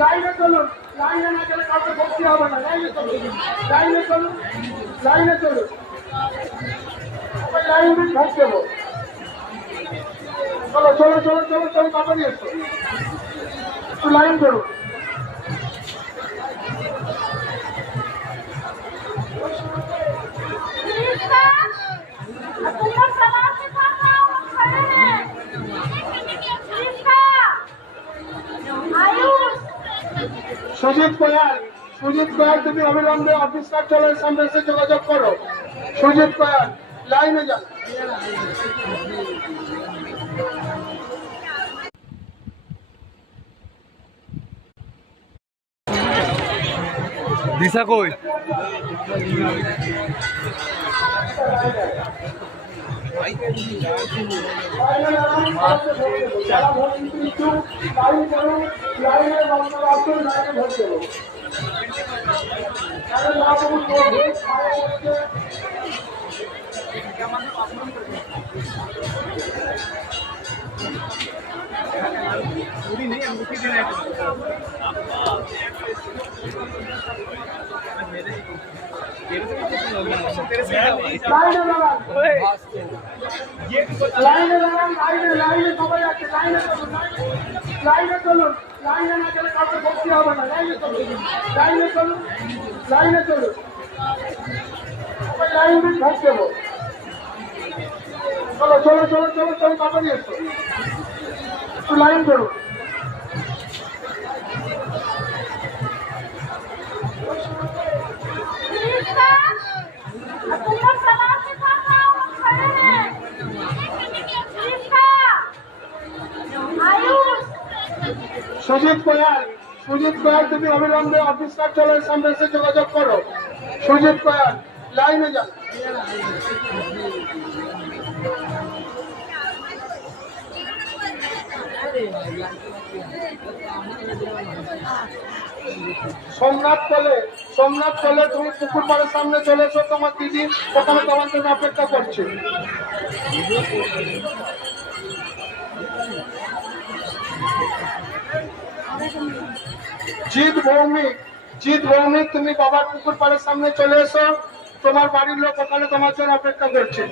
লাইনে চলুন, লাইনে না গেলে কাউকে ভর্তি হবে না। লাইনে চলুন, লাইনে চলুন, লাইনে চলুন, লাইনে ভোট দেবো। চলো চলো চলো চলো চলো, তাড়াতাড়ি এসো, একটু লাইন করুন। সুজিত কয়াল, সুজিত কয়াল, তুমি অবিলম্বে অফিস কার্যালয়ের সামনে এসে যোগাযোগ করো। সুজিত কয়াল, লাইনে যান। দিশা কই? লাইনে দাঁড়ান, লাইনে লাইনে সবাই আছে। লাইনে চলুন, লাইনে চলুন, লাইনে না গেলে কাউকে ভর্তি হবে না। লাইনে চলুন, লাইনে চলুন, লাইনে চলুন, লাইনে ভোট দেবো। চলো চলো চলো চলো চলো, তাড়াতাড়ি এসো, একটু লাইন করুন। সুজিত কয়াল, সুজিত কয়াল, তুমি অবিলম্বে অফিস কার্যালয়ের সামনে এসে যোগাযোগ করো। সুজিত কয়াল, লাইনে যান। সোমনাথ কলে, সোমনাথ কলে, তুমি পুকুর পাড়ের সামনে চলে এসো। তোমার দিদি ওখানে তোমার জন্য অপেক্ষা করছে। জিৎ ভৌমিক, জিৎ ভৌমিক, তুমি বাবার পুকুর পাড়ের সামনে চলে এসো। তোমার বাড়ির লোক ওখানে তোমার জন্য অপেক্ষা করছে।